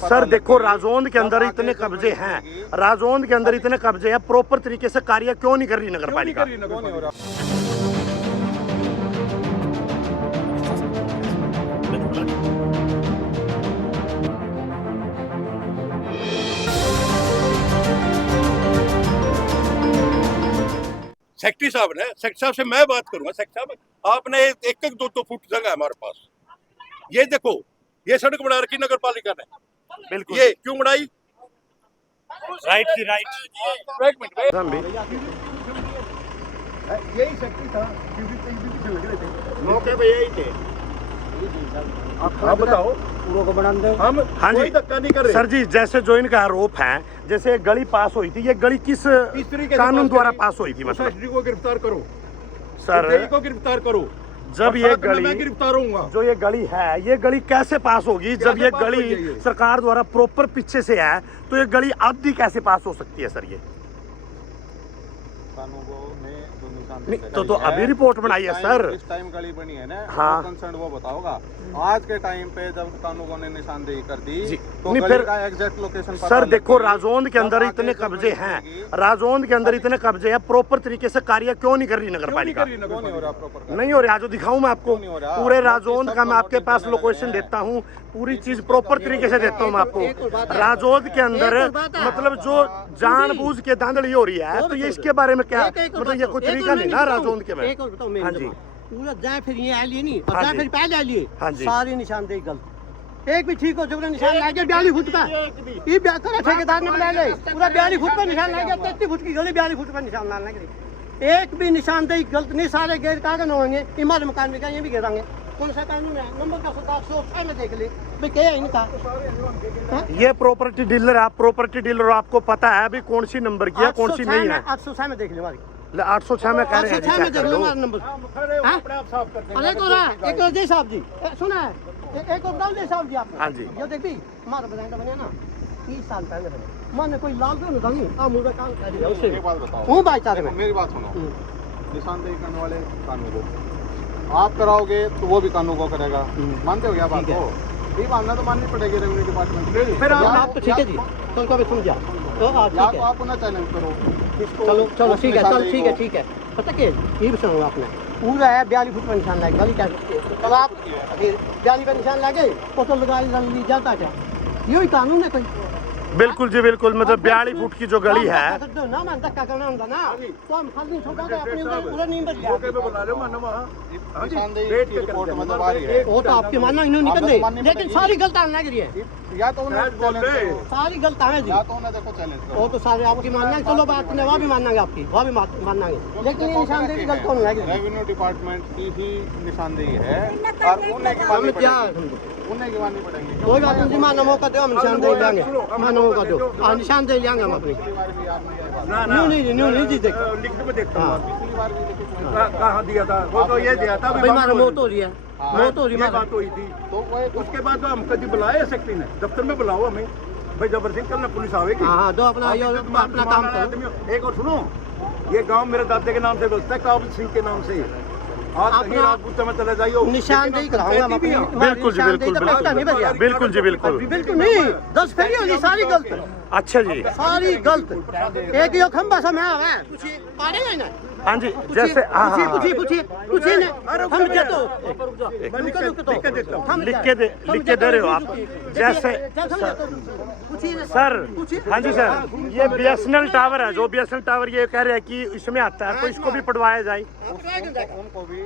Sir देखो राजौंद के अंदर इतने कब्जे हैं, राजौंद के अंदर इतने कब्जे हैं, प्रॉपर तरीके से कार्य क्यों नहीं कर रही नगर पालिका? सेक्रेटरी साहब ने, सेक्रेटरी साहब से मैं बात करूंगा। सेक्रेटरी साहब आपने एक एक दो फुट जगह है हमारे पास, ये देखो ये सड़क बना रखी नगर पालिका ने, बिल्कुल ये क्यों बनाई? राइट की राइट। एक मिनट यही सेक्रेटरी था, पीछे लग रहे थे, मौके पे यही थे। आप बताओ पूरा को बना दे। हम हाँ जी कोई धक्का नहीं कर रहे सर जी, जैसे जो इनका आरोप है, जैसे एक गली पास हुई थी, ये गली किस तरीके से कानून पास द्वारा करी? पास हुई थी? मतलब सोसाइटी को गिरफ्तार करो, सर सोसाइटी को गिरफ्तार करो, जब ये साथ में मैं गली गिरफ्तार होऊंगा। जो ये गली है, ये गली कैसे पास होगी जब कैसे ये पास होगी गली ये? सरकार द्वारा प्रॉपर पीछे से है, तो ये गली आधी कैसे पास हो सकती है सर? ये नहीं, तो अभी रिपोर्ट बनाई है सर। इस टाइम गली बनी है ना, हाँ। कंसर्न वो बताओगा। आज के टाइम पे जब कानूनों ने निशानदेही कर दी जी। तो नहीं, गली फिर का एग्जैक्ट लोकेशन पता सर लग देखो गई। राजौंद के अंदर जब इतने आगे जब कब्जे नोटिस हैं, होगी, राजौंद के अंदर इतने कब्जे हैं, प्रॉपर तरीके से कार्य क्यों नहीं कर रही नगर पालिका? क्यों क्यों नहीं हो रहा प्रॉपर? नहीं हो रहा, जो दिखाऊं मैं आपको क्यों नहीं हो रहा? पूरे नोटिस राजौंद का, सबको मैं आपके नोटिस पास देने लगे लोकेशन हैं। देता हूँ, पूरी चीज प्रॉपर तरीके से देता हूँ मैं आपको। राजौंद के अंदर मतलब जो जानबूझ के धांधली हो रही है, तो ये इसके बारे में क्या मतलब ये कोई तरीका नहीं ना राजौंद के में? हाँ जी पूरा जाए फिर ये आ लिए नहीं और हाँ जाए जी। फिर पहले आ लिए, हाँ जी। सारी निशानदेही गलत। एक भी ठीक हो जो निशान लग गया 42 फुट का, ये बेहतर ठेकेदार ने बना ले, पूरा 42 फुट पर निशान लग गया, 33 फुट की गली 42 फुट पर निशान लग गई। एक भी निशानदेही गलत नहीं, सारे गैर कागज होंगे, इमारत मकान में ये भी गिराएंगे। कौन सा कानून है? नंबर का 706 में देख ले भाई क्या है इनका। ये प्रॉपर्टी डीलर, आप प्रॉपर्टी डीलर हो, आपको पता है अभी कौन सी नंबर की है कौन सी नहीं है? 806 में देख ले हमारी, 806 में कह रहे हैं 806 में देख लो हमारा नंबर। हाँ? अपने आप साफ कर देंगे। अरे तो रहा एक और जय साहब जी सुना है, एक और दाल जय साहब जी आपने। हाँ जी। जो देख भी हमारा बनाया बने ना 30 साल पहले बने, मैंने कोई लाल तो नहीं आ मुझे काम कर दिया उससे। एक बात बताओ, हूँ भाईचारे में। मेरी बात सुनो, निशानदेही करने वाले कानून को आप कराओगे तो वो भी कानून को करेगा, मानते हो क्या बात ठीक है। को? ये मानना तो माननी पड़ेगी रेवेन्यू डिपार्टमेंट। फिर आप तो ठीक है जी, तो उनको भी सुन जा तो आप या ठीक तो है। आप उन्हें चैलेंज करो, चलो चलो ठीक है, चलो ठीक है ठीक है। पता क्या ये भी सुनो आपने, पूरा है 42 फुट का निशान लगे, गली क्या सकती है? चलो आप 42 का निशान लगे तो लगा ली जाता क्या? यही कानून है कोई? बिल्कुल जी बिल्कुल, मतलब 42 फुट की जो गली है। ना मैं धक्का करना होता ना तो हम खाली छोटा था अपने पूरा नहीं बच गया। मौके पे बुला लो, मानो वहाँ। हाँ जी, निशानदेही रेट की पे रिपोर्ट कर मतलब देंगे। आ रही है। वो तो आपके मानना इन्होंने निकल माननी गई, लेकिन पड़ेगी। सारी गलत लग रही है, या तो उन्हें चैलेंज करो, सारी गलत है जी। या तो उन्हें देखो चैलेंज वो करो। तो सारे आपकी मानना है, चलो बात ने वहाँ भी मानेंगे आपकी, वहाँ भी मानेंगे, लेकिन ये निशानदेही गलत होने लगी। रेवेन्यू डिपार्टमेंट की ही निशानदेही है और उन्हें की माननी पड़ेगी, उन्हें की माननी पड़ेगी। कोई बात नहीं, मानो मौका दो, हम निशानदेही लेंगे, मानो मौका दो, हाँ निशानदेही लेंगे हम अपनी। ना न्यू नहीं जी देखो, लिखित में देखता हूँ। पिछली बार भी लिखित में कहाँ दिया था? वो तो ये दिया था भाई हमारा मौत हो रही है, मौत हो रही है ये हमारी। बात हुई थी। तो वो उसके बाद हम कभी बुलाए सेक्रेटरी ने, दफ्तर में बुलाओ हमें भाई, जबरदस्ती कल ना पुलिस आवेगी। हाँ हाँ दो अपना आप ये इज्जत मान अपना काम सम्मान करो। आदमी। एक और सुनो, ये गांव मेरे दादे के नाम से बसता है, काबुल सिंह के नाम से। आज कहीं अपना राजपूत में चले जाइयो, निशानदेही कराऊंगा हम अपनी। बिल्कुल जी बिल्कुल पैसा नहीं बचा, बिल्कुल जी बिल्कुल बिल्कुल नहीं, 10 फेरी होगी सारी गलत, अच्छा जी। सारी गलत। एक यो खंबा सा मैं आवा है, कुछ पारेगा ना? हाँ जी, जैसे हाँ हाँ पूछिए ना, हम जतो मैं लिख के देता हूँ। हम लिख के दे रहे हो आप, जैसे सर। हाँ जी सर, ये BSNL टावर है, जो BSNL टावर ये कह रहे हैं कि इसमें आता है, तो इसको भी पढ़वाया जाए। उनको भी